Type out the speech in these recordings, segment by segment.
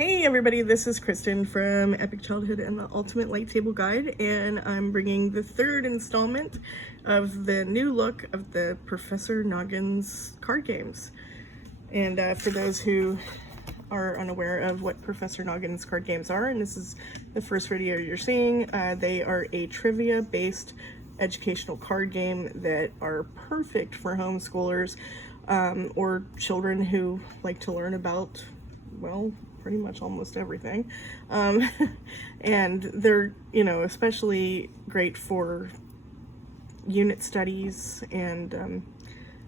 Hey everybody, this is Kristen from Epic Childhood and the Ultimate Light Table Guide, and I'm bringing the third installment of the new look of the Professor Noggins card games. And for those who are unaware of what Professor Noggins card games are, and this is the first video you're seeing, they are a trivia-based educational card game that are perfect for homeschoolers or children who like to learn about, well, pretty much almost everything. And they're, especially great for unit studies, and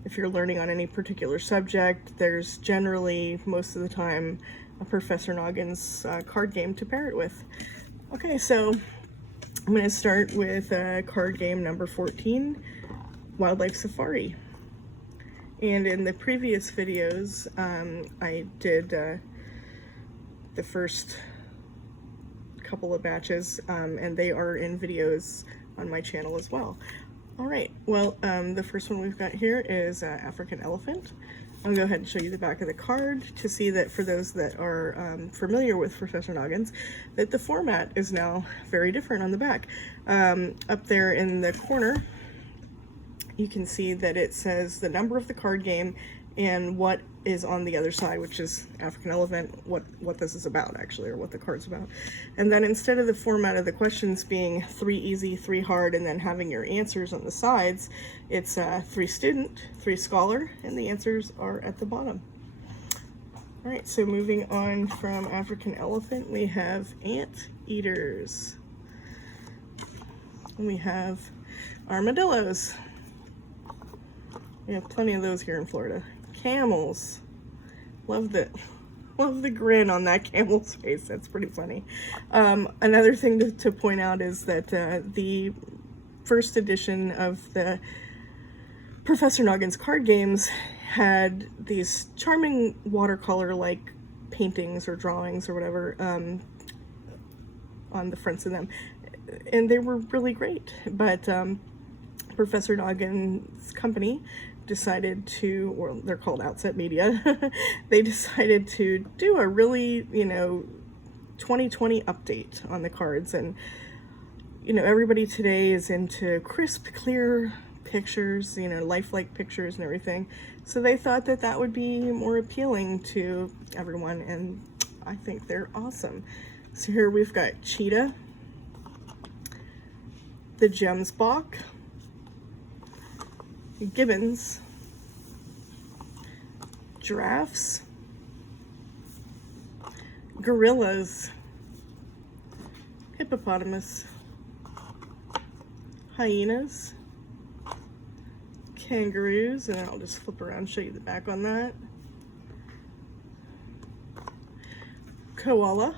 if you're learning on any particular subject, there's generally, most of the time, a Professor Noggins card game to pair it with. Okay, so I'm going to start with card game number 14, Wildlife Safari. And in the previous videos, I did the first couple of batches, and they are in videos on my channel as well. All right, well, the first one we've got here is African Elephant. I'm gonna go ahead and show you the back of the card to see that for those that are familiar with Professor Noggins, that the format is now very different on the back. Up there in the corner, you can see that it says the number of the card game and what is on the other side, which is African Elephant, what this is about actually, or what the card's about. And then instead of the format of the questions being 3 easy, 3 hard, and then having your answers on the sides, it's 3 student, 3 scholar, and the answers are at the bottom. All right, so moving on from African Elephant, we have ant eaters. And we have armadillos. We have plenty of those here in Florida. Camels. Love the grin on that camel's face. That's pretty funny. Another thing to point out is that the first edition of the Professor Noggins card games had these charming watercolor-like paintings or drawings or whatever on the fronts of them. And they were really great. But Professor Noggins' company decided to, or they're called Outset Media, they decided to do a really, 2020 update on the cards. And, everybody today is into crisp, clear pictures, lifelike pictures and everything. So they thought that that would be more appealing to everyone, and I think they're awesome. So here we've got cheetah, the gemsbok, gibbons, giraffes, gorillas, hippopotamus, hyenas, kangaroos, and I'll just flip around and show you the back on that, koala,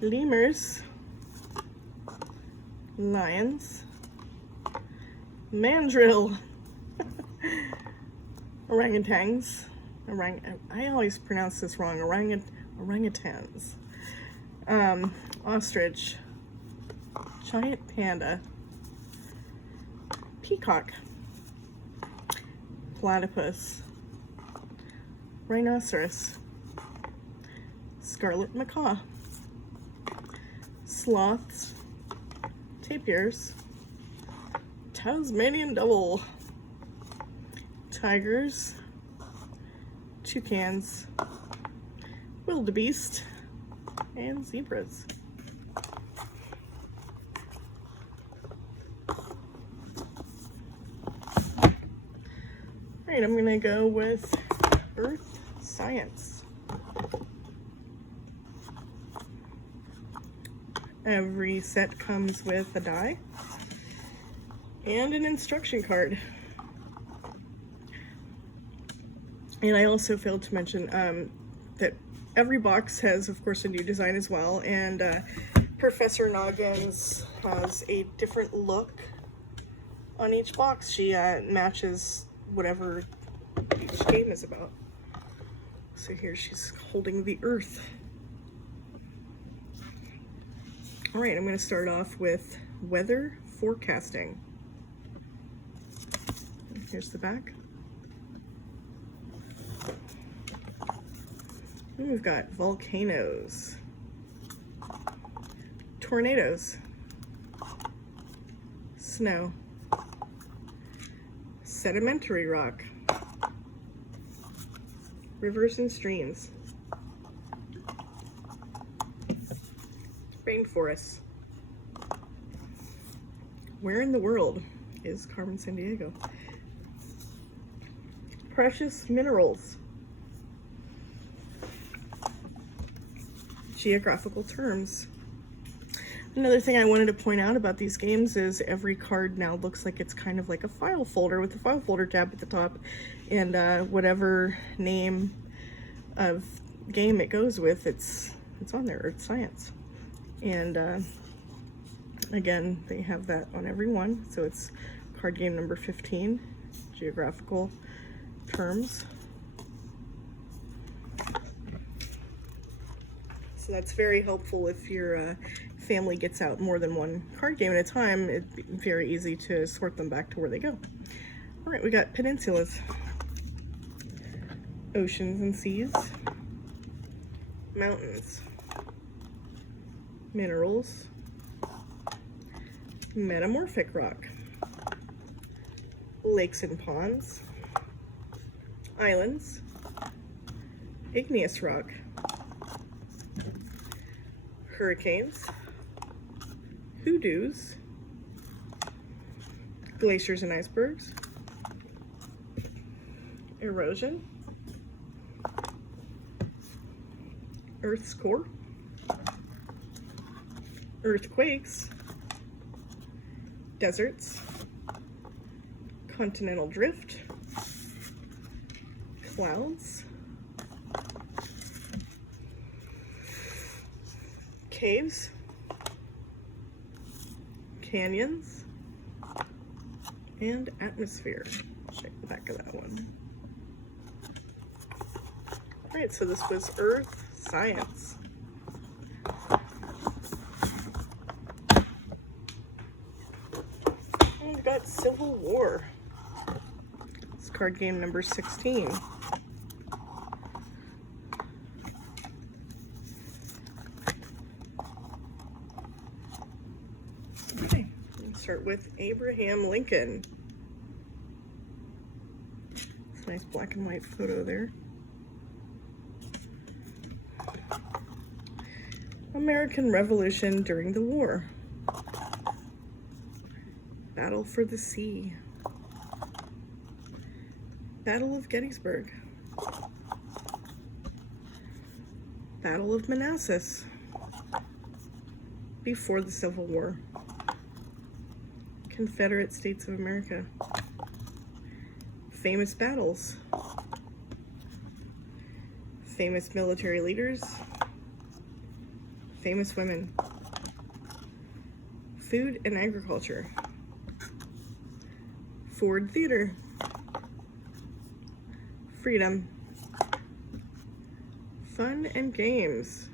lemurs, lions, mandrill, orangutans, I always pronounce this wrong, orangutans, ostrich, giant panda, peacock, platypus, rhinoceros, scarlet macaw, sloths, tapirs, Tasmanian devil, tigers, toucans, wildebeest, and zebras. Alright, I'm gonna go with Earth Science. Every set comes with a die and an instruction card. And I also failed to mention that every box has, of course, a new design as well, and Professor Noggins has a different look on each box. She matches whatever each game is about. So here she's holding the earth. All right, I'm going to start off with weather forecasting. Here's the back. And we've got volcanoes, tornadoes, snow, sedimentary rock, rivers and streams, rainforests. Where in the world is Carmen Sandiego? Precious minerals, geographical terms. Another thing I wanted to point out about these games is every card now looks like it's kind of like a file folder with the file folder tab at the top, and whatever name of game it goes with, it's on there. It's science. And again, they have that on every one. So it's card game number 15, geographical terms. So that's very helpful if your family gets out more than one card game at a time. It'd be very easy to sort them back to where they go. All right, we got peninsulas, oceans and seas, mountains, minerals, metamorphic rock, lakes and ponds, islands, igneous rock, hurricanes, hoodoos, glaciers and icebergs, erosion, Earth's core, earthquakes, deserts, continental drift, clouds, caves, canyons, and atmosphere. Check the back of that one. Alright, so this was Earth Science. And we've got Civil War. It's card game number 16. Okay, let's start with Abraham Lincoln. It's a nice black and white photo there. American Revolution during the war. Battle for the Sea. Battle of Gettysburg. Battle of Manassas. Before the Civil War. Confederate States of America. Famous battles. Famous military leaders. Famous women. Food and agriculture. Ford Theater. Freedom. Fun and games.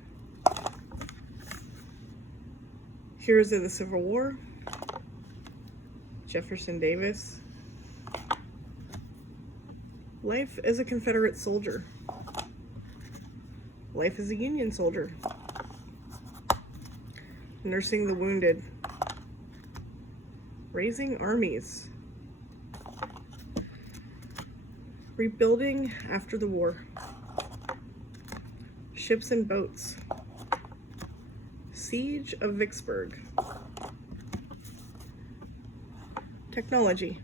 Heroes of the Civil War. Jefferson Davis. Life as a Confederate soldier. Life as a Union soldier. Nursing the wounded. Raising armies. Rebuilding after the war. Ships and boats. Siege of Vicksburg. Technology.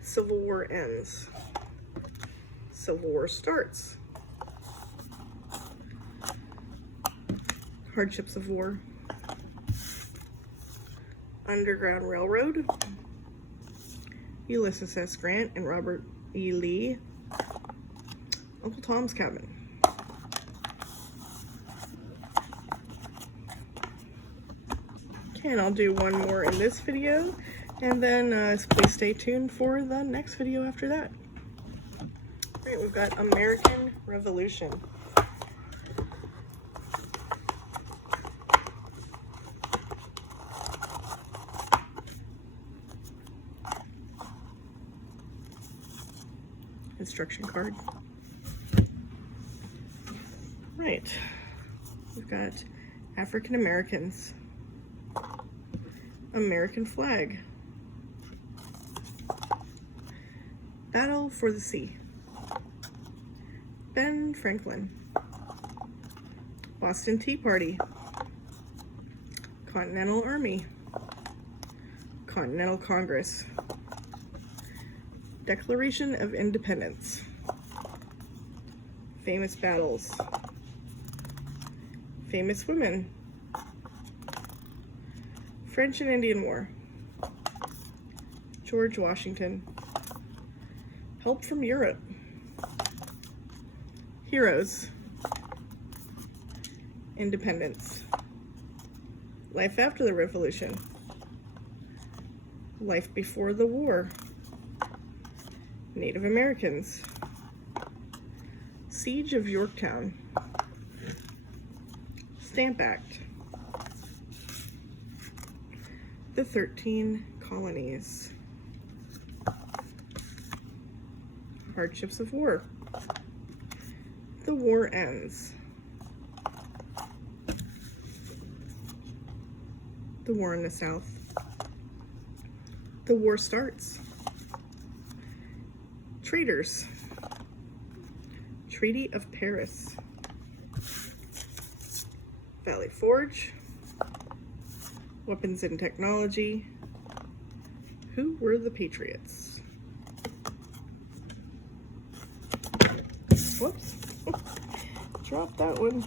Civil War ends. Civil War starts. Hardships of war. Underground Railroad. Ulysses S. Grant and Robert E. Lee. Uncle Tom's Cabin. Okay, and I'll do one more in this video, and then please stay tuned for the next video after that. All right, we've got American Revolution. Instruction card. right, we've got African Americans, American flag, Battle for the Sea, Ben Franklin, Boston Tea Party, Continental Army, Continental Congress, Declaration of Independence, famous battles, famous women, French and Indian War, George Washington, help from Europe, heroes, independence, life after the Revolution, life before the war, Native Americans, Siege of Yorktown, Stamp Act, the 13 colonies, hardships of war, the war ends, the war in the South, the war starts, traitors, Treaty of Paris, Valley Forge, weapons and technology, who were the Patriots? Whoops, dropped that one.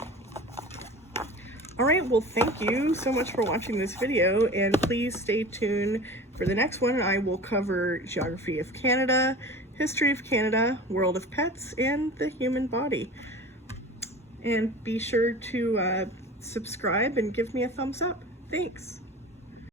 All right, well, thank you so much for watching this video, and please stay tuned for the next one. I will cover geography of Canada, history of Canada, world of pets, and the human body. And be sure to subscribe and give me a thumbs up. Thanks.